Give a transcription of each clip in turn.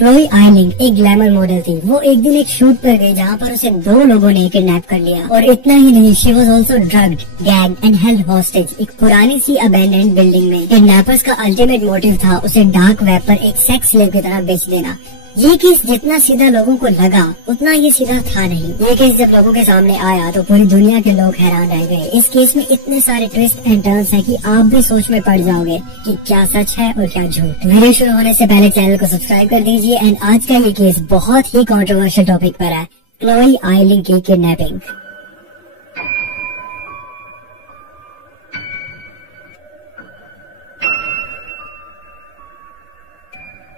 Chloe आइलिंग एक glamour model थी। वो एक दिन एक शूट पर गई जहाँ पर उसे 2 लोगों ने किडनैप कर लिया और इतना ही नहीं, she was also drugged, gagged and held hostage एक पुरानी सी अबैंडन्ड बिल्डिंग में। किडनैपर्स का अल्टीमेट मोटिव था उसे डार्क वेब पर एक सेक्स स्लेव की तरह बेच देना। ये केस जितना सीधा लोगों को लगा उतना ये सीधा था नहीं। ये केस जब लोगों के सामने आया तो पूरी दुनिया के लोग हैरान रह गए। इस केस में इतने सारे ट्विस्ट एंड टर्न्स हैं कि आप भी सोच में पड़ जाओगे कि क्या सच है और क्या झूठ। वीडियो शुरू होने से पहले चैनल को सब्सक्राइब कर दीजिए। एंड आज का ये केस बहुत ही कंट्रोवर्शियल टॉपिक पर है, क्लोई आइलिंग की किडनैपिंग।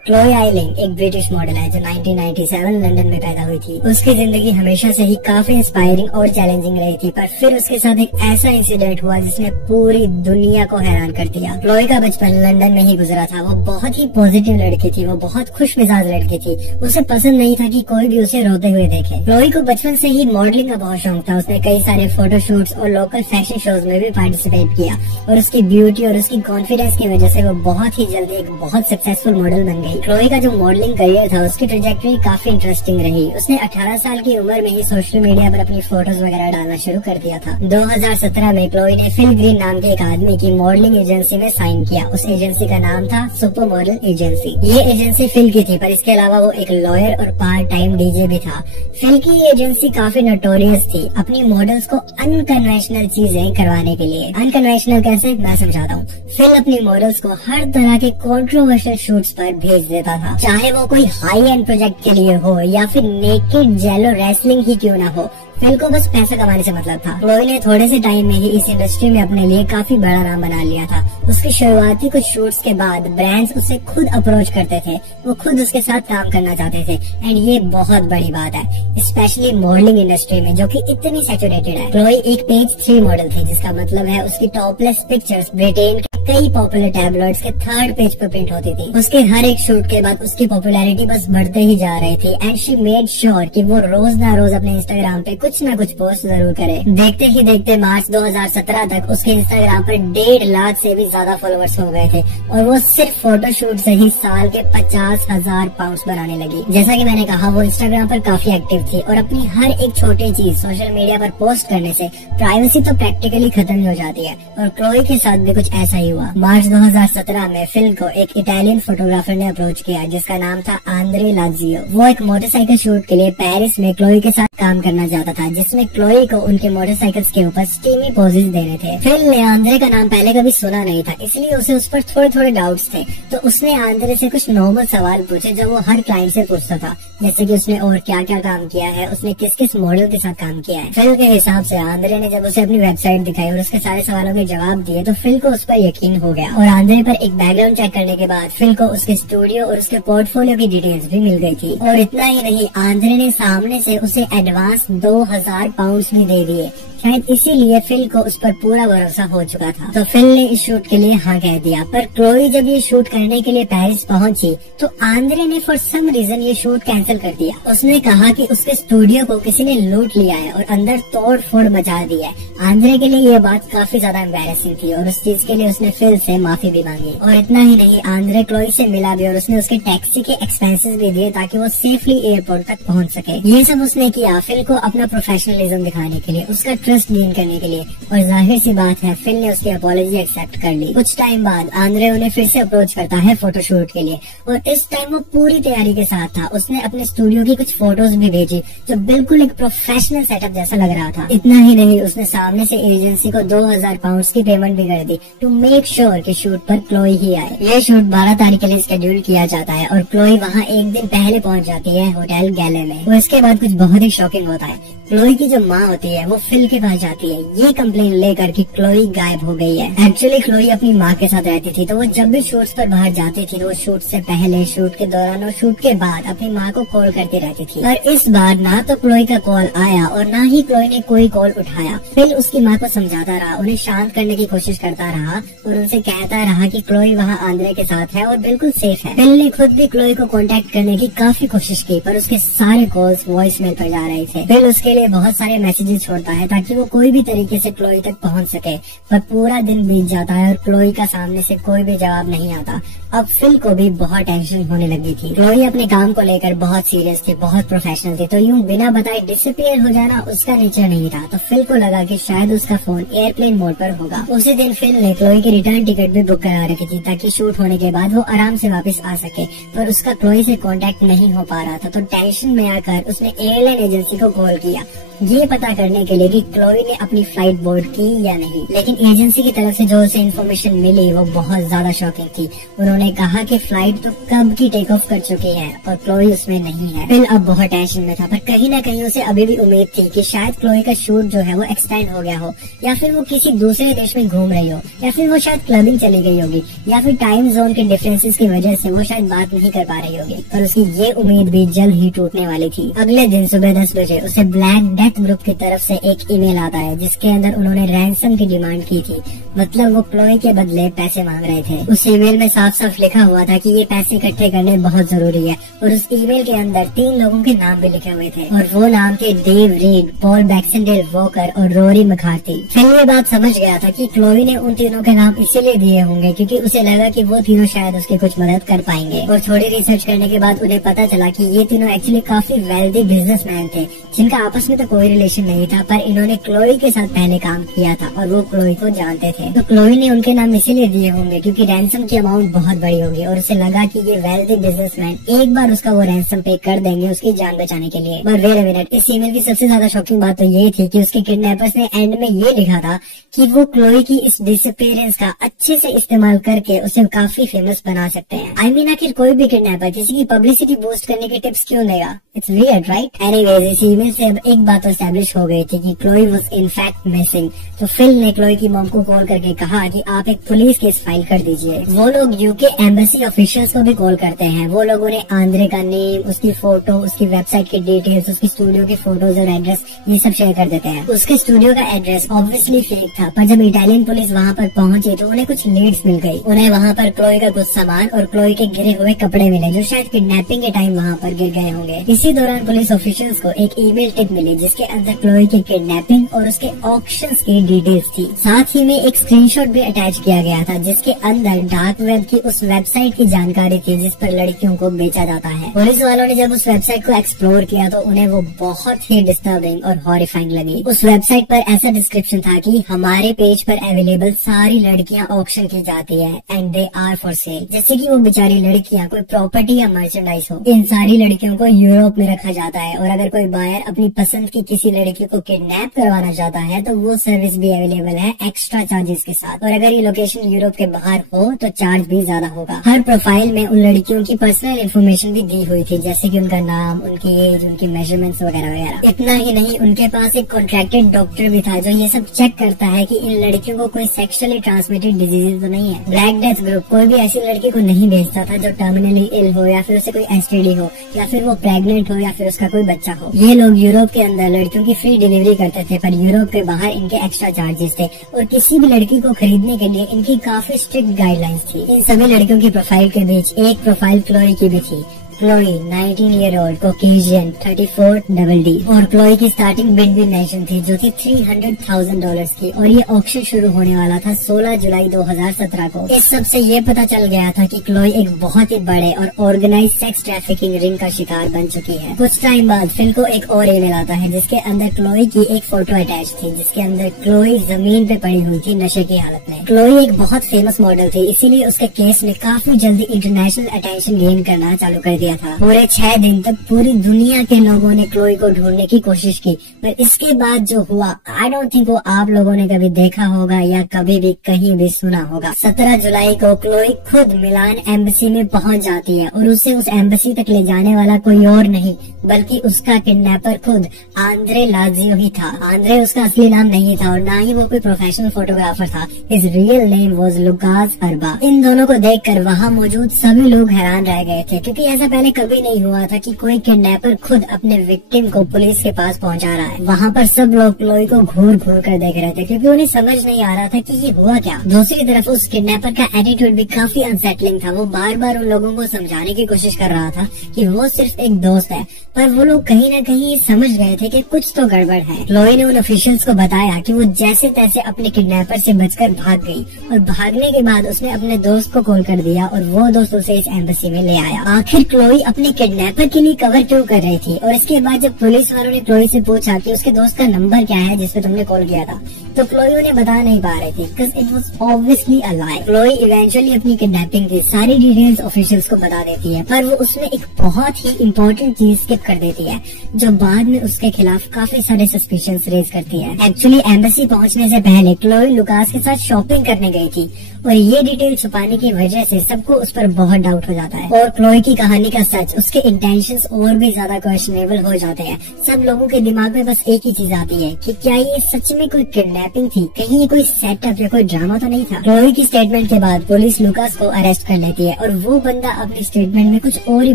क्लोई आइलिंग एक ब्रिटिश मॉडल है जो 1997 लंदन में पैदा हुई थी। उसकी जिंदगी हमेशा से ही काफी इंस्पायरिंग और चैलेंजिंग रही थी, पर फिर उसके साथ एक ऐसा इंसिडेंट हुआ जिसने पूरी दुनिया को हैरान कर दिया। क्लोई का बचपन लंदन में ही गुजरा था। वो बहुत ही पॉजिटिव लड़की थी, वो बहुत खुश मिजाज लड़की थी। उसे पसंद नहीं था कि कोई भी उसे रोते हुए देखे। क्लोई को बचपन से ही मॉडलिंग का बहुत शौक था। उसने कई सारे फोटोशूट्स और लोकल फैशन शोज में भी पार्टिसिपेट किया और उसकी ब्यूटी और उसकी कॉन्फिडेंस की वजह से वो बहुत ही जल्दी एक बहुत सक्सेसफुल मॉडल बन गई। क्लोई का जो मॉडलिंग करियर था उसकी ट्रैजेक्टरी काफी इंटरेस्टिंग रही। उसने 18 साल की उम्र में ही सोशल मीडिया पर अपनी फोटोज वगैरह डालना शुरू कर दिया था। 2017 में क्लोई ने फिल ग्रीन नाम के एक आदमी की मॉडलिंग एजेंसी में साइन किया। उस एजेंसी का नाम था सुपर मॉडल एजेंसी। ये एजेंसी फिल की थी, पर इसके अलावा वो एक लॉयर और पार्ट टाइम डीजे भी था। फिल की ये एजेंसी काफी नोटोरियस थी अपनी मॉडल्स को अनकन्वेंशनल चीजें करवाने के लिए। अनकन्वेंशनल कैसे, मैं समझाता हूँ। फिल अपनी मॉडल्स को हर तरह के कंट्रोवर्शियल शूट्स पर भेज देता था, चाहे वो कोई हाई एंड प्रोजेक्ट के लिए हो या फिर नेकेड जेलो रेसलिंग ही क्यों ना हो। फिल को बस पैसा कमाने से मतलब था। क्लोई ने थोड़े से टाइम में ही इस इंडस्ट्री में अपने लिए काफी बड़ा नाम बना लिया था। उसके शुरुआती कुछ शूट्स के बाद ब्रांड्स उससे खुद अप्रोच करते थे, वो खुद उसके साथ काम करना चाहते थे। एंड ये बहुत बड़ी बात है, स्पेशली मॉडलिंग इंडस्ट्री में जो कि इतनी सैचुरेटेड है। क्लोई एक पेज 3 मॉडल थी, जिसका मतलब है उसकी टॉपलेस पिक्चर्स ब्रिटेन के कई पॉपुलर टैबलॉइड्स के 3rd पेज पर प्रिंट होती थी। उसके हर एक शूट के बाद उसकी पॉपुलैरिटी बस बढ़ते ही जा रही थी। एंड शी मेड श्योर कि वो रोज ना रोज अपने इंस्टाग्राम पे कुछ ना कुछ पोस्ट जरूर करे। देखते ही देखते मार्च 2017 तक उसके इंस्टाग्राम पर 1.5 लाख से भी ज्यादा फॉलोअर्स हो गए थे और वो सिर्फ फोटोशूट से ही साल के 50,000 पाउंड्स बनाने लगी। जैसा कि मैंने कहा, वो इंस्टाग्राम पर काफी एक्टिव थी और अपनी हर एक छोटी चीज सोशल मीडिया पर पोस्ट करने से प्राइवेसी तो प्रैक्टिकली खत्म ही हो जाती है। और क्लोई के साथ भी कुछ ऐसा ही हुआ। मार्च 2017 में फिल को एक इटालियन फोटोग्राफर ने अप्रोच किया जिसका नाम था आंद्रे लाजियो। वो एक मोटरसाइकिल शूट के लिए पेरिस में क्लोई के साथ काम करना चाहता था, जिसमें क्लोई को उनके मोटरसाइकिल्स के ऊपर स्टीमी पोजेस देने थे। फिल ने आंद्रे का नाम पहले कभी सुना नहीं था, इसलिए उसे उस पर थोड़े थोड़े डाउट्स थे। तो उसने आंद्रे से कुछ नॉर्मल सवाल पूछे जो वो हर क्लाइंट से पूछता था, जैसे कि उसने और क्या क्या काम किया है, उसने किस किस मॉडल के साथ काम किया है। फिल के हिसाब से आंद्रे ने जब उसे अपनी वेबसाइट दिखाई और उसके सारे सवालों के जवाब दिए तो फिल को उस पर यकीन हो गया। और आंद्रे पर एक बैकग्राउंड चेक करने के बाद फिल को उसके स्टूडियो और उसके पोर्टफोलियो की डिटेल्स भी मिल गई थी। और इतना ही नहीं, आंद्रे ने सामने से उसे एडवांस 2000 पाउंड्स भी दे दिए। शायद इसीलिए फिल को उस पर पूरा भरोसा हो चुका था। तो फिल ने इस शूट के लिए हाँ कह दिया। पर क्लोई जब ये शूट करने के लिए पेरिस पहुंची तो आंद्रे ने फॉर सम रीजन ये शूट कैंसिल कर दिया। उसने कहा कि उसके स्टूडियो को किसी ने लूट लिया है और अंदर तोड़ फोड़ मचा दी है। आंद्रे के लिए ये बात काफी ज्यादा एम्बैरेसिंग थी और उस चीज के लिए उसने फिल से माफी भी मांगी। और इतना ही नहीं, आंद्रे क्लोई से मिला भी और उसने उसके टैक्सी के एक्सपेंसेस भी दिए ताकि वो सेफली एयरपोर्ट तक पहुंच सके। ये सब उसने किया फिल को अपना प्रोफेशनलिज्म दिखाने के लिए, उसका ट्रस्ट गेन करने के लिए। और जाहिर सी बात है, फिल ने उसकी अपॉलॉजी एक्सेप्ट कर ली। कुछ टाइम बाद आंद्रे उन्हें फिर से अप्रोच करता है फोटोशूट के लिए और इस टाइम वो पूरी तैयारी के साथ था। उसने अपने स्टूडियो की कुछ फोटोज भी भेजी जो बिल्कुल एक प्रोफेशनल सेटअप जैसा लग रहा था। इतना ही नहीं, उसने सामने से एजेंसी को 2000 पाउंड्स की पेमेंट भी कर दी टू मेक श्योर कि शूट पर क्लोई ही आए। ये शूट 12 तारीख के लिए शेड्यूल किया जाता है और क्लोई वहाँ एक दिन पहले पहुँच जाती है होटल गैले में। और इसके बाद कुछ बहुत ही शॉकिंग होता है। क्लोई की जो माँ होती है वो फिल के पास जाती है ये कंप्लेन लेकर कि क्लोई गायब हो गई है। एक्चुअली क्लोई अपनी माँ के साथ रहती थी, तो वो जब भी शूट्स पर बाहर जाती थी तो वो शूट से पहले, शूट के दौरान और शूट के बाद अपनी माँ को कॉल करती रहती थी। पर इस बार ना तो क्लोई का कॉल आया और ना ही क्लोई ने कोई कॉल उठाया। फिल उसकी माँ को समझाता रहा, उन्हें शांत करने की कोशिश करता रहा और उनसे कहता रहा कि क्लोई वहाँ आंद्रे के साथ है और बिल्कुल सेफ है। फिल ने खुद भी क्लोई को कांटेक्ट करने की काफी कोशिश की पर उसके सारे कॉल्स वॉइसमेल पर जा रहे थे। फिल उसके लिए लिए बहुत सारे मैसेजेस छोड़ता है ताकि वो कोई भी तरीके से क्लोई तक पहुंच सके, पर पूरा दिन बीत जाता है और क्लोई का सामने से कोई भी जवाब नहीं आता। अब फिल को भी बहुत टेंशन होने लगी थी। क्लोई अपने काम को लेकर बहुत सीरियस थी, बहुत प्रोफेशनल थी, तो यूं बिना बताए डिसअपीयर हो जाना उसका नेचर नहीं था। तो फिल को लगा कि शायद उसका फोन एयरप्लेन मोड पर होगा। उसी दिन फिल ने क्लोई की रिटर्न टिकट भी बुक करा रखी थी ताकि शूट होने के बाद वो आराम से वापस आ सके, पर उसका क्लोई से कांटेक्ट नहीं हो पा रहा था। तो टेंशन में आकर उसने एयरलाइन एजेंसी को कॉल किया ये पता करने के लिए कि क्लोई ने अपनी फ्लाइट बोर्ड की या नहीं। लेकिन एजेंसी की तरफ से जो उसे इन्फॉर्मेशन मिली वो बहुत ज्यादा शॉकिंग थी। उन्होंने कहा कि फ्लाइट तो कब की टेक ऑफ कर चुकी है और क्लोई उसमें नहीं है। फिल अब बहुत टेंशन में था, पर कहीं ना कहीं उसे अभी भी उम्मीद थी कि शायद क्लोई का शूट जो है वो एक्सटेंड हो गया हो, या फिर वो किसी दूसरे देश में घूम रही हो, या फिर वो शायद क्लबिंग चली गई होगी, या फिर टाइम जोन के डिफरेंसेस की वजह से वो शायद बात नहीं कर पा रही होगी। पर उसकी ये उम्मीद भी जल्द ही टूटने वाली थी। अगले दिन सुबह 10 बजे उसे ब्लैक डेथ ग्रुप की तरफ से एक ईमेल आता है जिसके अंदर उन्होंने रैंसम की डिमांड की थी, मतलब वो क्लोई के बदले पैसे मांग रहे थे। उस ईमेल में साफ साफ लिखा हुआ था कि ये पैसे इकट्ठे करने बहुत जरूरी है, और उस ईमेल के अंदर 3 लोगों के नाम भी लिखे हुए थे, और वो नाम थे Dave read, Paul Baxendale walker और रोरी मकार्थी। फिर ये बात समझ गया था कि क्लोई ने उन तीनों के नाम इसीलिए दिए होंगे क्योंकि उसे लगा कि वो तीनों शायद उसकी कुछ मदद कर पाएंगे। और थोड़ी रिसर्च करने के बाद उन्हें पता चला कि ये तीनों एक्चुअली काफी वेल्दी बिजनेसमैन थे जिनका आपस में तो कोई रिलेशन नहीं था, पर इन्होंने क्लोई के साथ पहले काम किया था और वो क्लोई को जानते थे। तो क्लोई ने उनके नाम इसीलिए दिए होंगे क्योंकि रैंसम की अमाउंट बहुत बड़ी होगी और उसे लगा कि ये वेल्दी बिजनेसमैन एक बार उसका वो रैंसम पे कर देंगे उसकी जान बचाने के लिए। पर वेट अ मिनट, इस ईमेल की सबसे ज्यादा शॉकिंग बात तो ये थी कि उसके किडनैपर्स ने एंड में ये लिखा था कि वो क्लोई की इस डिसअपीयरेंस का अच्छे से इस्तेमाल करके उसे काफी फेमस बना सकते हैं। आई मीन आखिर कोई भी किडनैपर किसी की पब्लिसिटी बूस्ट करने के टिप्स क्यों देगा? It's weird, right? एनीवेज, इस ईमेल से अब एक बात तो एस्टैब्लिश हो गई थी कि Chloe was in fact missing. तो फिल ने क्लोई की मॉम को कॉल करके कहा कि आप एक पुलिस केस फाइल कर दीजिए। वो लोग यूके एम्बेसी ऑफिशियल्स को भी कॉल करते हैं। वो लोगों ने आंद्रे का नेम, उसकी फोटो, उसकी वेबसाइट की डिटेल्स, उसकी स्टूडियो की फोटोज और एड्रेस ये सब शेयर कर देते हैं। उसके स्टूडियो का एड्रेस ऑब्वियसली फेक था, पर जब इटालियन पुलिस वहाँ पर पहुंची तो उन्हें कुछ लीड्स मिल गई। उन्हें वहाँ पर क्लोई का कुछ सामान और क्लोई के गिरे हुए कपड़े मिले जो शायद किडनैपिंग के टाइम वहाँ पर गिर गए होंगे। इसी दौरान पुलिस ऑफिशियल्स को एक ईमेल टिप मिली जिसके अंदर क्लोई की किडनैपिंग और उसके ऑक्शंस की डिटेल्स थी। साथ ही में एक स्क्रीनशॉट भी अटैच किया गया था जिसके अंदर डार्क वेब की उस वेबसाइट की जानकारी थी जिस पर लड़कियों को बेचा जाता है। पुलिस वालों ने जब उस वेबसाइट को एक्सप्लोर किया तो उन्हें वो बहुत ही डिस्टर्बिंग और हॉरिफाइंग लगी। उस वेबसाइट पर ऐसा डिस्क्रिप्शन था कि हमारे पेज पर अवेलेबल सारी लड़कियां ऑक्शन की जाती है and they are for sale. जैसे कि वो बेचारी लड़कियां कोई प्रॉपर्टी या मर्चेंडाइज हो। इन सारी लड़कियों को यूरोप में रखा जाता है और अगर कोई बायर अपनी पसंद की किसी लड़की को किडनैप करवाना चाहता है तो वो सर्विस भी अवेलेबल है एक्स्ट्रा चार्जेस के साथ, और अगर ये लोकेशन यूरोप के बाहर हो तो चार्ज भी ज्यादा होगा। हर प्रोफाइल में उन लड़कियों की पर्सनल इन्फॉर्मेशन भी दी हुई थी जैसे कि उनका नाम, उनकी एज, उनकी मेजरमेंट्स वगैरह वगैरह। इतना ही नहीं, उनके पास एक कॉन्ट्रैक्टेड डॉक्टर भी था जो ये सब चेक करता है कि इन लड़कियों को कोई सेक्सुअली ट्रांसमिटेड डिजीज तो नहीं है। ब्लैक डेथ ग्रुप कोई भी ऐसी लड़की को नहीं भेजता था जो टर्मिनली इल हो या फिर उसे कोई एसटीडी हो या फिर वो प्रेग्नेंट हो या फिर उसका कोई बच्चा हो। ये लोग यूरोप के अंदर लड़कियों की फ्री डिलीवरी करते थे पर यूरोप के बाहर इनके एक्स्ट्रा चार्जेस थे, और किसी भी लड़की को खरीदने के लिए इनकी काफी स्ट्रिक्ट गाइडलाइंस थी। इन सभी लड़कियों की प्रोफाइल के बीच एक प्रोफाइल क्लोई की भी थी। Chloe 19 year old, Caucasian, 34 double D, और क्लोई की स्टार्टिंग बिड भी मेंशन थी जो थी $300,000 की, और ये ऑक्शन शुरू होने वाला था 16 जुलाई 2017 को। इस सब से ये पता चल गया था कि क्लोई एक बहुत ही बड़े और ऑर्गेनाइज सेक्स ट्रैफिकिंग रिंग का शिकार बन चुकी है। कुछ टाइम बाद फिल को एक और ईमेल आता है जिसके अंदर क्लोई की एक फोटो अटैच थी जिसके अंदर क्लोई जमीन पे पड़ी हुई थी नशे की हालत में। क्लोई एक बहुत फेमस मॉडल थी, इसीलिए उसके केस ने काफी जल्दी इंटरनेशनल अटेंशन गेन करना चालू कर दिया था। पूरे 6 दिन तक पूरी दुनिया के लोगों ने क्लोई को ढूंढने की कोशिश की, पर इसके बाद जो हुआ आई डोंट थिंक वो आप लोगों ने कभी देखा होगा या कभी भी कहीं भी सुना होगा। 17 जुलाई को क्लोई खुद मिलान एम्बेसी में पहुंच जाती है और उसे उस एम्बेसी तक ले जाने वाला कोई और नहीं बल्कि उसका किडनैपर खुद आंद्रे लाजियो ही था। आंद्रे उसका असली नाम नहीं था और ना ही वो कोई प्रोफेशनल फोटोग्राफर था। His real name was Lucas अरबा। इन दोनों को देखकर वहाँ मौजूद सभी लोग हैरान रह गए थे क्योंकि ऐसा पहले कभी नहीं हुआ था कि कोई किडनैपर खुद अपने विक्टिम को पुलिस के पास पहुंचा रहा है। वहाँ पर सब लोग क्लोई को घूर घूर कर देख रहे थे क्योंकि उन्हें समझ नहीं आ रहा था कि ये हुआ क्या। दूसरी तरफ उस किडनैपर का एटीट्यूड भी काफी अनसेटलिंग था। वो बार बार उन लोगों को समझाने की कोशिश कर रहा था कि वो सिर्फ एक दोस्त है, पर वो लोग कहीं ना कहीं समझ गए थे कि कुछ तो गड़बड़ है। क्लोई ने उन ऑफिशियल्स को बताया कि वो जैसे तैसे अपने किडनैपर से बचकर भाग गई और भागने के बाद उसने अपने दोस्त को कॉल कर दिया और वो दोस्त उसे इस एम्बेसी में ले आया। आखिर क्लोई अपने किडनैपर के लिए कवर क्यों कर रही थी? और इसके बाद जब पुलिस वालों ने क्लोई से पूछा कि उसके दोस्त का नंबर क्या है जिसपे तुमने कॉल किया था, तो क्लोई उन्हें बता नहीं पा रही थी because it was obviously a lie. Chloe eventually अपनी किडनैपिंग की सारी डिटेल्स ऑफिशियल्स को बता देती है, पर वो उसमें एक बहुत ही इम्पोर्टेंट चीज स्किप कर देती है जो बाद में उसके खिलाफ काफी सारे सस्पिशंस रेज करती है। एक्चुअली एम्बेसी पहुंचने से पहले क्लोई लुकास के साथ शॉपिंग करने गई थी और ये डिटेल छुपाने की वजह से सबको उस पर बहुत डाउट हो जाता है और क्लोई की कहानी का सच, उसके इंटेंशंस और भी ज्यादा क्वेश्चनेबल हो जाते हैं। सब लोगों के दिमाग में बस एक ही चीज आती है कि क्या ये सच में कोई किडनैपिंग थी, कहीं ये कोई सेटअप या कोई ड्रामा तो नहीं था। क्लोई की स्टेटमेंट के बाद पुलिस लुकास को अरेस्ट कर लेती है और वो बंदा अपनी स्टेटमेंट में कुछ और ही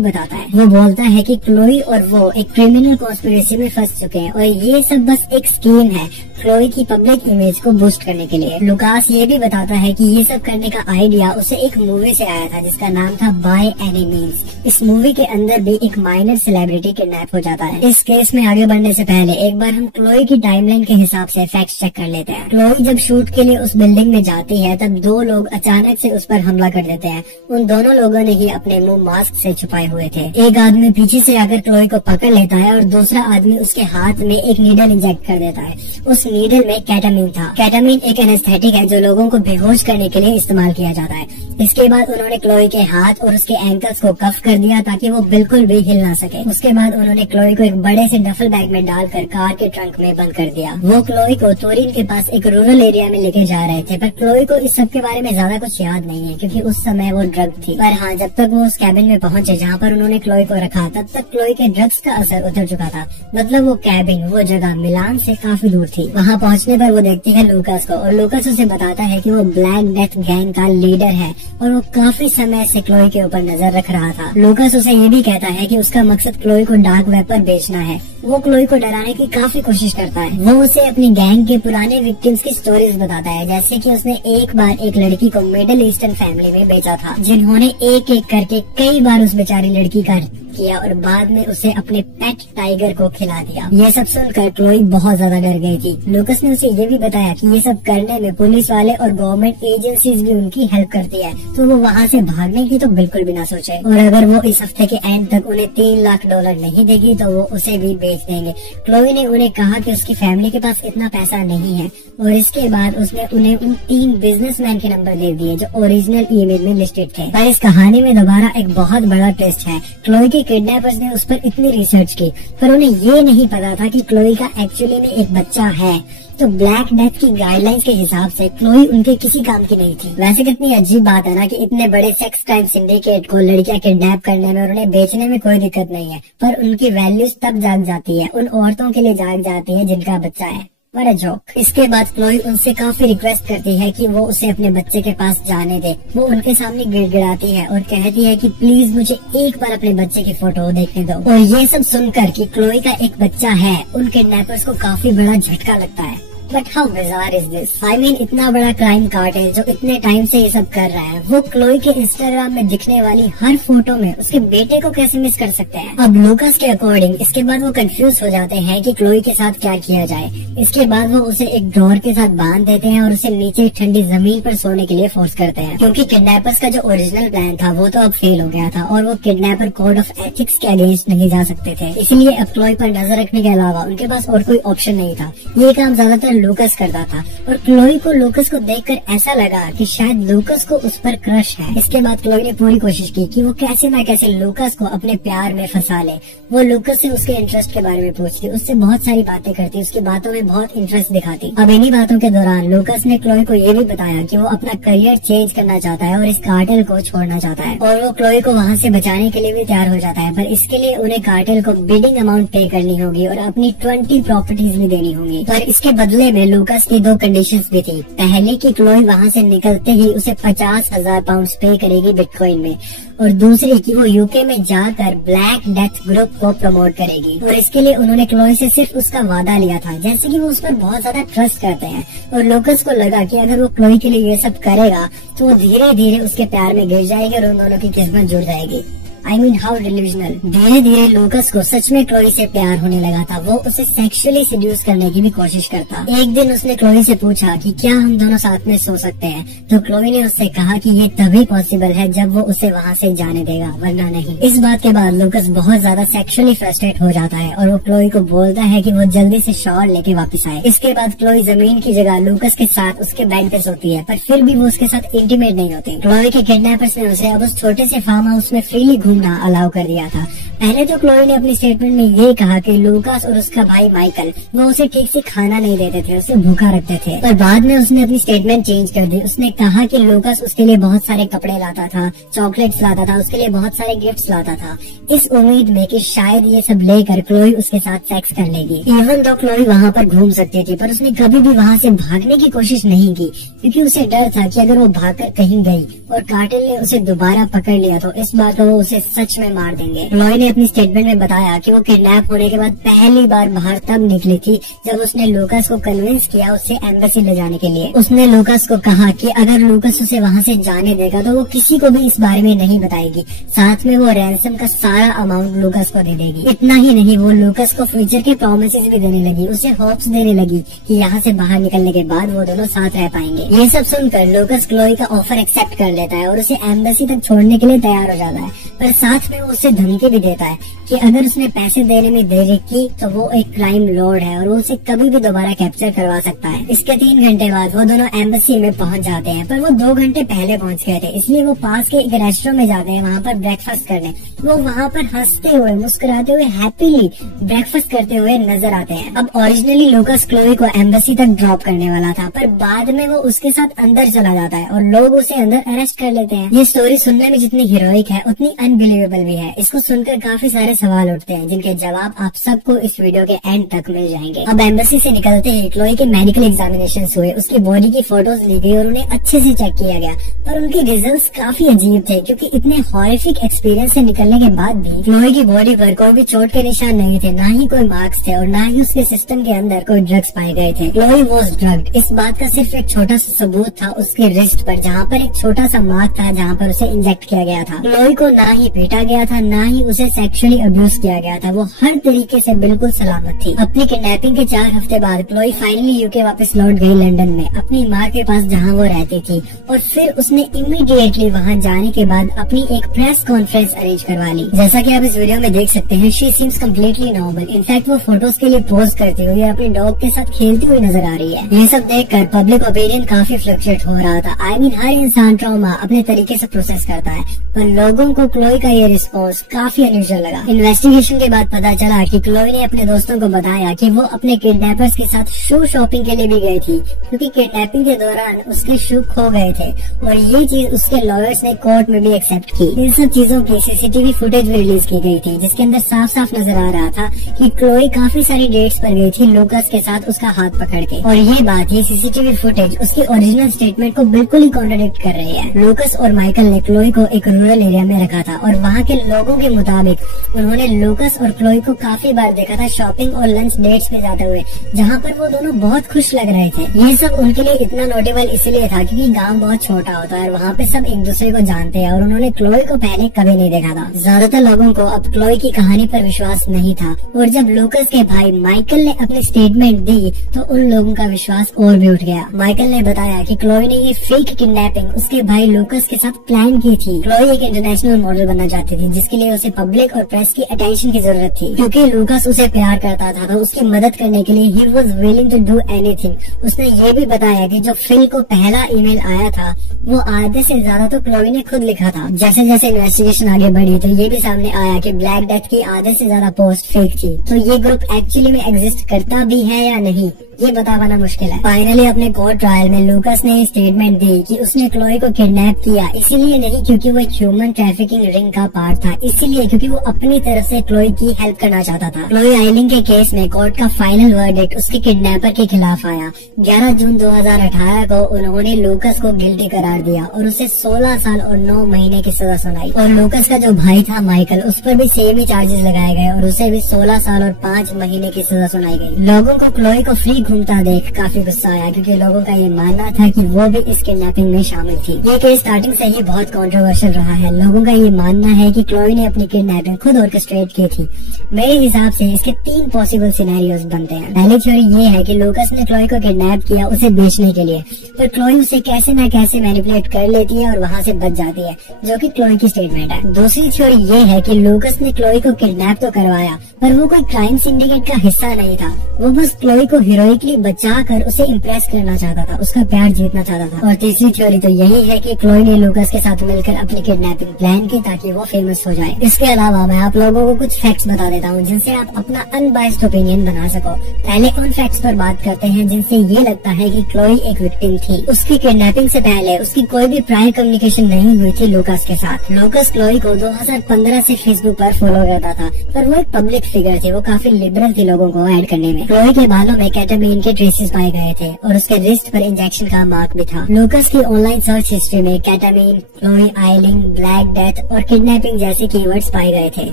बताता है। वो बोलता है कि क्लोई और वो एक क्रिमिनल कॉन्स्पिरेसी में फंस चुके हैं और ये सब बस एक स्कीम है क्लोई की पब्लिक इमेज को बूस्ट करने के लिए। लुकास ये भी बताता है कि ये सब करने का आइडिया उसे एक मूवी से आया था जिसका नाम था बाय एनी मीन्स। इस मूवी के अंदर भी एक माइनर सेलिब्रिटी किडनैप हो जाता है। इस केस में आगे बढ़ने से पहले एक बार हम क्लोई की टाइमलाइन के हिसाब से फैक्ट्स चेक कर लेते हैं। क्लोई जब शूट के लिए उस बिल्डिंग में जाती है तब दो लोग अचानक से उस पर हमला कर देते हैं। उन दोनों लोगों ने ही अपने मुंह मास्क से छुपाए हुए थे। एक आदमी पीछे से आकर क्लोई को पकड़ लेता है और दूसरा आदमी उसके हाथ में एक नीडल इंजेक्ट कर देता है। उस नीडल में केटामीन था। केटामीन एक एनेस्थेटिक है जो लोगों को बेहोश करने के लिए इस्तेमाल किया जाता है। इसके बाद उन्होंने क्लोई के हाथ और उसके एंकल्स को कफ कर दिया ताकि वो बिल्कुल भी हिल ना सके। उसके बाद उन्होंने क्लोई को एक बड़े से डफल बैग में डालकर कार के ट्रंक में बंद कर दिया। वो क्लोई को तोरिन के पास एक रूरल एरिया में लेके जा रहे थे, पर क्लोई को इस सब के बारे में ज्यादा कुछ याद नहीं है क्योंकि उस समय वो ड्रग थी। पर हाँ, जब तक वो उस कैबिन में पहुंचे जहाँ पर उन्होंने क्लोई को रखा तब तक क्लोई के ड्रग्स का असर उतर चुका था। मतलब वो कैबिन, वो जगह मिलान से काफी दूर थी। वहाँ पहुँचने पर वो देखती है लूकास को और लूकास उसे बताता है कि वो ब्लैक डेथ गैंग का लीडर है और वो काफी समय से क्लोई के ऊपर नजर रख रहा था। लूकास उसे ये भी कहता है कि उसका मकसद क्लोई को डार्क वेब पर बेचना है। वो क्लोई को डराने की काफी कोशिश करता है। वो उसे अपनी गैंग के पुराने विक्टिम्स की स्टोरीज बताता है, जैसे कि उसने एक बार एक लड़की को मिडिल ईस्टर्न फैमिली में बेचा था जिन्होंने एक एक करके कई बार उस बेचारी लड़की का किया और बाद में उसे अपने पेट टाइगर को खिला दिया। ये सब सुनकर क्लोई बहुत ज्यादा डर गई थी। लूकास ने उसे ये भी बताया कि ये सब करने में पुलिस वाले और गवर्नमेंट एजेंसीज भी उनकी हेल्प करती है, तो वो वहाँ से भागने की तो बिल्कुल भी ना सोचे और अगर वो इस हफ्ते के एंड तक उन्हें $3 लाख नहीं देगी तो वो उसे भी बेच देंगे। क्लोई ने उन्हें कहा कि उसकी फैमिली के पास इतना पैसा नहीं है और इसके बाद उसने उन्हें उन 3 बिजनेसमैन के नंबर दे दिए जो ओरिजिनल ईमेल में लिस्टेड थे। पर इस कहानी में दोबारा एक बहुत बड़ा ट्विस्ट है। क्लोई के किडनैपर्स ने उस पर इतनी रिसर्च की पर उन्हें ये नहीं पता था कि क्लोई का एक्चुअली में एक बच्चा है। तो ब्लैक डेथ की गाइडलाइंस के हिसाब से क्लोई उनके किसी काम की नहीं थी। वैसे कितनी अजीब बात है ना कि इतने बड़े सेक्स क्राइम सिंडिकेट को लड़कियां किडनैप करने में और उन्हें बेचने में कोई दिक्कत नहीं है, पर उनकी वैल्यूज तब जाग जाती है, उन औरतों के लिए जाग जाती है जिनका बच्चा है। बड़ा जोक। इसके बाद क्लोई उनसे काफी रिक्वेस्ट करती है कि वो उसे अपने बच्चे के पास जाने दे। वो उनके सामने गिड़गिड़ाती है और कहती है कि प्लीज मुझे एक बार अपने बच्चे की फोटो देखने दो। और ये सब सुनकर कि क्लोई का एक बच्चा है, उन किडनैपर्स को काफी बड़ा झटका लगता है। But how bizarre is this? I mean, इतना बड़ा क्राइम कार्टेल जो इतने टाइम से ये सब कर रहा है, वो क्लोई के इंस्टाग्राम में दिखने वाली हर फोटो में उसके बेटे को कैसे मिस कर सकते हैं? अब लूकास के अकॉर्डिंग इसके बाद वो कंफ्यूज हो जाते हैं कि क्लोई के साथ क्या किया जाए। इसके बाद वो उसे एक ड्रॉर के साथ बांध देते हैं और उसे नीचे ठंडी जमीन पर सोने के लिए फोर्स करते हैं, क्योंकि किडनैपर्स का जो ओरिजिनल प्लान था वो तो अब फेल हो गया था और वो किडनैपर कोड ऑफ एथिक्स के अगेंस्ट नहीं जा सकते थे। इसलिए अब क्लोई पर नजर रखने के अलावा उनके पास और कोई ऑप्शन नहीं था। ये काम ज्यादातर लूकास करता था और क्लोई को लूकास को देखकर ऐसा लगा कि शायद लूकास को उस पर क्रश है। इसके बाद क्लोई ने पूरी कोशिश की कि वो कैसे न कैसे लूकास को अपने प्यार में फंसा ले। वो लूकास से उसके इंटरेस्ट के बारे में पूछती, उससे बहुत सारी बातें करती, उसकी बातों में बहुत इंटरेस्ट दिखाती। अब इन्हीं बातों के दौरान लूकास ने क्लोई को ये भी बताया कि वो अपना करियर चेंज करना चाहता है और इस कार्टेल को छोड़ना चाहता है और वो क्लोई को वहाँ से बचाने के लिए भी तैयार हो जाता है, पर इसके लिए उन्हें कार्टेल को बिडिंग अमाउंट पे करनी होगी और अपनी 20 प्रॉपर्टीज भी देनी होंगी। पर इसके बदले में लूकास की 2 कंडीशंस भी थी। पहले कि क्लोई वहाँ से निकलते ही उसे 50,000 पाउंड पे करेगी बिटकॉइन में, और दूसरी कि वो यूके में जाकर ब्लैक डेथ ग्रुप को प्रमोट करेगी। और इसके लिए उन्होंने क्लोई से सिर्फ उसका वादा लिया था, जैसे कि वो उस पर बहुत ज्यादा ट्रस्ट करते हैं और लूकास को लगा कि अगर वो क्लोई के लिए ये सब करेगा तो वो धीरे धीरे उसके प्यार में गिर जाएगी और उन दोनों की किस्मत जुड़ जाएगी। I mean how delusional. धीरे धीरे लूकास को सच में क्लोई से प्यार होने लगा था। वो उसे सेक्सुअली सीड्यूस करने की भी कोशिश करता। एक दिन उसने क्लोई से पूछा कि क्या हम दोनों साथ में सो सकते हैं, तो क्लोई ने उससे कहा कि ये तभी पॉसिबल है जब वो उसे वहाँ से जाने देगा, वरना नहीं। इस बात के बाद लूकास बहुत ज्यादा सेक्सुअली फ्रस्ट्रेट हो जाता है और वो क्लोई को बोलता है कि वो जल्दी से शॉल लेके वापस आए। इसके बाद क्लोई जमीन की जगह लूकास के साथ उसके बेड पे सोती है, पर फिर भी वो उसके साथ इंटीमेट नहीं होती। क्लोई के किडनैपर्स ने उसे अब उस छोटे से फार्म हाउस में फ्रीली घूमना अलाउ कर दिया था। पहले तो क्लोई ने अपनी स्टेटमेंट में ये कहा कि लूकास और उसका भाई माइकल वो उसे ठीक से खाना नहीं देते थे, उसे भूखा रखते थे, पर बाद में उसने अपनी स्टेटमेंट चेंज कर दी। उसने कहा कि लूकास उसके लिए बहुत सारे कपड़े लाता था, चॉकलेट्स लाता था, उसके लिए बहुत सारे गिफ्ट्स लाता था, इस उम्मीद में कि शायद ये सब लेकर क्लोई उसके साथ सेक्स कर लेगी। इवन तो क्लोई वहाँ पर घूम सकती थी, पर उसने कभी भी वहाँ से भागने की कोशिश नहीं की, क्योंकि उसे डर था कि अगर वो भागकर कहीं गई और कार्टेल ने उसे दोबारा पकड़ लिया तो इस बार तो वो उसे सच में मार देंगे। क्लोई ने अपनी स्टेटमेंट में बताया कि वो किडनैप होने के बाद पहली बार बाहर तब निकली थी जब उसने लूकास को कन्विंस किया उसे एम्बेसी ले जाने के लिए। उसने लूकास को कहा कि अगर लूकास उसे वहाँ से जाने देगा तो वो किसी को भी इस बारे में नहीं बताएगी, साथ में वो रैंसम का सारा अमाउंट लूकास को दे देगी। इतना ही नहीं, वो लूकास को फ्यूचर के प्रोमिसेस भी देने लगी, उसे होप्स देने लगी कि यहाँ से बाहर निकलने के बाद वो दोनों साथ रह पाएंगे। ये सब सुनकर लूकास क्लोई का ऑफर एक्सेप्ट कर लेता है और उसे एम्बेसी तक छोड़ने के लिए तैयार हो जाता है, पर साथ में वो उसे धमकी भी देता है कि अगर उसने पैसे देने में देरी की तो वो एक क्राइम लॉर्ड है और वो उसे कभी भी दोबारा कैप्चर करवा सकता है। इसके 3 घंटे बाद वो दोनों एम्बेसी में पहुंच जाते हैं, पर वो 2 घंटे पहले पहुंच गए थे, इसलिए वो पास के एक रेस्टोरेंट में जाते हैं वहाँ पर ब्रेकफास्ट करने। वो वहाँ पर हंसते हुए मुस्कुराते हुए हैप्पीली ब्रेकफास्ट करते हुए नजर आते हैं। अब ओरिजिनली लूकास क्लोई को एम्बेसी तक ड्रॉप करने वाला था, पर बाद में वो उसके साथ अंदर चला जाता है और लोग उसे अंदर अरेस्ट कर लेते हैं। ये स्टोरी सुनने में जितनी हीरोइक है उतनी अनबिलीवेबल भी है। इसको सुनकर काफी सारे सवाल उठते हैं जिनके जवाब आप सबको इस वीडियो के एंड तक मिल जाएंगे। अब एम्बेसी से निकलते ही क्लोई के मेडिकल एग्जामिनेशंस हुए, उसकी बॉडी की फोटोज ली गई और उन्हें अच्छे से चेक किया गया, पर उनके रिजल्ट्स काफी अजीब थे, क्योंकि इतने हॉरिफिक एक्सपीरियंस से निकलने के बाद भी क्लोई की बॉडी पर कोई भी चोट के निशान नहीं थे, ना ही कोई मार्क्स थे और ना ही उसके सिस्टम के अंदर कोई ड्रग्स पाए गए थे। Chloe was drugged. इस बात का सिर्फ एक छोटा सा सबूत था उसके रिस्ट पर, जहाँ पर एक छोटा सा मार्क था जहाँ पर उसे इंजेक्ट किया गया था। क्लोई को ना ही पीटा गया था, ना ही उसे सेक्सुअली अब्यूज किया गया था, वो हर तरीके से बिल्कुल सलामत थी। अपनी किडनैपिंग के 4 हफ्ते बाद क्लोई फाइनली यूके वापस लौट गई लंदन में, अपनी माँ के पास जहाँ वो रहती थी, और फिर उसने इमीडिएटली वहाँ जाने के बाद अपनी एक प्रेस कॉन्फ्रेंस अरेंज करवा ली। जैसा कि आप इस वीडियो में देख सकते हैं, she seems completely normal. In fact वो फोटोज के लिए पोज करती हुई अपने डॉग के साथ खेलती हुई नजर आ रही है। ये सब देखकर पब्लिक ओपिनियन काफी फ्लक्चुएट हो रहा था। आई मीन हर इंसान ट्रॉमा अपने तरीके से प्रोसेस करता है, पर लोगों को क्लोई का ये रिस्पॉन्स काफी अनयूजुअल लगा। इन्वेस्टिगेशन के बाद पता चला कि क्लोई ने अपने दोस्तों को बताया कि वो अपने किडनैपर्स के साथ शू शॉपिंग के लिए भी गई थी, क्योंकि किडनैपिंग के दौरान उसके शू खो गए थे, और ये चीज उसके लॉयर्स ने कोर्ट में भी एक्सेप्ट की। इन सब चीजों की सीसीटीवी फुटेज भी रिलीज की गई थी, जिसके अंदर साफ साफ नजर आ रहा था कि क्लोई काफी सारी डेट्स पर गई थी लूकास के साथ उसका हाथ पकड़ के, और ये बात, ये सीसीटीवी फुटेज उसकी ओरिजिनल स्टेटमेंट को बिल्कुल ही कॉन्ट्रडिक्ट कर रही है। लूकास और माइकल ने क्लोई को एक रूरल एरिया में रखा था, और वहाँ के लोगों के मुताबिक उन्होंने लूकास और क्लोई को काफी बार देखा था शॉपिंग और लंच डेट्स में जाते हुए, जहाँ पर वो दोनों बहुत खुश लग रहे थे। ये सब उनके लिए इतना नोटेबल इसलिए था क्योंकि गांव बहुत छोटा होता है और वहाँ पे सब एक दूसरे को जानते हैं, और उन्होंने क्लोई को पहले कभी नहीं देखा था। ज्यादातर लोगों को अब क्लोई की कहानी पर विश्वास नहीं था, और जब लूकास के भाई माइकल ने अपनी स्टेटमेंट दी तो उन लोगों का विश्वास और भी उठ गया। माइकल ने बताया कि क्लोई ने ये फेक किडनैपिंग उसके भाई लूकास के साथ प्लान की थी। क्लोई एक इंटरनेशनल मॉडल बनना चाहती थी, जिसके लिए उसे पब्लिक और प्रेस की अटेंशन की जरूरत थी। क्योंकि लूकास उसे प्यार करता था तो उसकी मदद करने के लिए ही was willing to do anything. उसने ये भी बताया कि जो फिल को पहला ईमेल आया था वो आधे से ज्यादा तो क्लोई ने खुद लिखा था। जैसे जैसे इन्वेस्टिगेशन आगे बढ़ी तो ये भी सामने आया कि ब्लैक डेथ की आधे से ज्यादा पोस्ट फेक थी। तो ये ग्रुप एक्चुअली में एग्जिस्ट करता भी है या नहीं, ये बता पाना मुश्किल है। फाइनली अपने कोर्ट ट्रायल में लूकास ने स्टेटमेंट दी कि उसने क्लोई को किडनैप किया, इसीलिए नहीं क्योंकि वो ह्यूमन ट्रैफिकिंग रिंग का पार्ट था, इसीलिए क्योंकि वो अपनी तरफ से क्लोई की हेल्प करना चाहता था। क्लोई आइलिंग के केस में कोर्ट का फाइनल वर्डिक्ट उसके किडनैपर के खिलाफ आया। 11 जून 2018 को उन्होंने लूकास को गिल्टी करार दिया और उसे 16 साल और 9 महीने की सजा सुनाई। और लूकास का जो भाई था माइकल, उस पर भी सेम ही चार्जेस लगाए गए और उसे भी 16 साल और 5 महीने की सजा सुनाई गई। लोगों को क्लोई को फ्री घूमता देख काफी गुस्सा आया, क्योंकि लोगों का ये मानना था कि वो भी इस किडनैपिंग में शामिल थी। ये केस स्टार्टिंग से ही बहुत कंट्रोवर्शियल रहा है। लोगों का ये मानना है कि क्लोई ने अपनी किडनैपिंग खुद ऑर्केस्ट्रेट की थी। मेरे हिसाब से इसके 3 पॉसिबल सिनेरियोस बनते हैं। पहली थ्योरी ये है कि लूकास ने क्लोई को किडनैप किया उसे बेचने के लिए, पर क्लोई उसे कैसे न कैसे मैनिपुलेट कर लेती है और वहाँ से बच जाती है, जो कि क्लोई की स्टेटमेंट है। दूसरी थ्योरी ये है कि लूकास ने क्लोई को किडनैप तो करवाया, पर वो कोई क्राइम सिंडिकेट का हिस्सा नहीं था। वो बस क्लोई को हीरोइकली बचा कर उसे इम्प्रेस करना चाहता था, उसका प्यार जीतना चाहता था। और तीसरी थ्योरी तो यही है कि क्लोई ने लूकास के साथ मिलकर अपनी किडनैपिंग प्लान की ताकि वो फेमस हो जाए। इसके अलावा मैं आप लोगों को कुछ फैक्ट्स बता देता हूँ जिनसे आप अपना अनबाइस्ड ओपिनियन बना सको। पहले उन फैक्ट्स पर बात करते हैं जिनसे ये लगता है कि क्लोई एक विक्टिम थी। उसकी किडनैपिंग से पहले उसकी कोई भी प्रायर कम्युनिकेशन नहीं हुई थी लूकास के साथ। लूकास क्लोई को 2015 से फेसबुक पर फॉलो करता था, पर वो एक पब्लिक फिगर थी, वो काफी लिबरल थी लोगों को ऐड करने में। क्लोई के बालों में केटामीन के ट्रेसेस पाए गए थे और उसके रिस्ट पर इंजेक्शन का मार्क भी था। लूकास की ऑनलाइन सर्च हिस्ट्री में केटामीन, क्लोई आइलिंग, ब्लैक डेथ और किडनैपिंग जैसे कीवर्ड्स पाए गए थे।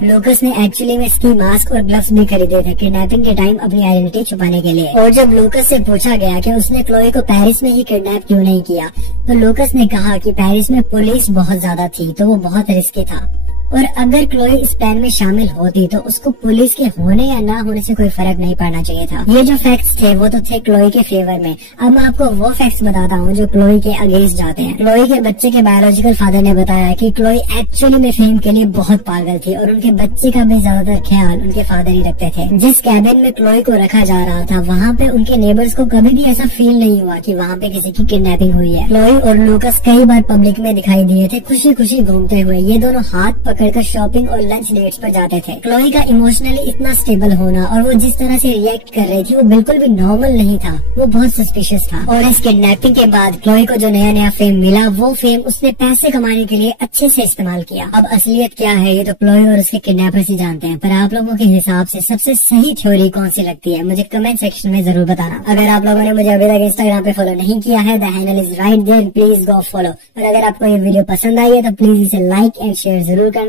लूकास ने एक्चुअली में स्की मास्क और ग्लव्स भी खरीदे थे किडनैपिंग के टाइम अपनी आइडेंटिटी छुपाने के लिए। और जब लूकास से पूछा गया कि उसने क्लोई को पेरिस में ही किडनैप क्यों नहीं किया, तो लूकास ने कहा कि पेरिस में पुलिस बहुत ज्यादा थी तो वो बहुत रिस्की था, और अगर क्लोई इस प्लान में शामिल होती तो उसको पुलिस के होने या ना होने से कोई फर्क नहीं पड़ना चाहिए था। ये जो फैक्ट्स थे वो तो थे क्लोई के फेवर में। अब मैं आपको वो फैक्ट्स बताता हूँ जो क्लोई के अगेंस्ट जाते हैं। क्लोई के बच्चे के बायोलॉजिकल फादर ने बताया कि क्लोई एक्चुअली में फेम के लिए बहुत पागल थी और उनके बच्चे का भी ज्यादातर ख्याल उनके फादर ही रखते थे। जिस कैबिन में क्लोई को रखा जा रहा था वहाँ पे उनके नेबर्स को कभी भी ऐसा फील नहीं हुआ कि वहाँ पे किसी की किडनैपिंग हुई है। क्लोई और लूकास कई बार पब्लिक में दिखाई दिए थे खुशी खुशी घूमते हुए। ये दोनों हाथ पकड़कर शॉपिंग और लंच डेट्स पर जाते थे। क्लोई का इमोशनली इतना स्टेबल होना और वो जिस तरह से रिएक्ट कर रही थी वो बिल्कुल भी नॉर्मल नहीं था, वो बहुत सस्पिशियस था। और इस किडनैपिंग के बाद क्लोई को जो नया नया फेम मिला वो फेम उसने पैसे कमाने के लिए अच्छे से इस्तेमाल किया। अब असलियत क्या है ये तो क्लोई और उसके किडनैपर्स ही जानते हैं, पर आप लोगों के हिसाब से सबसे सही थ्योरी कौन सी लगती है मुझे कमेंट सेक्शन में जरूर बताना। अगर आप लोगों ने मुझे अभी तक इंस्टाग्राम पे फॉलो नहीं किया है, the handle is right there, please go follow. और अगर आपको ये वीडियो पसंद आई है तो प्लीज इसे लाइक एंड शेयर जरूर करना।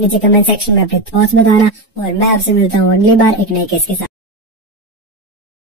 नीचे कमेंट सेक्शन में अपने थॉट्स बताना और मैं आपसे मिलता हूँ अगली बार एक नए केस के साथ।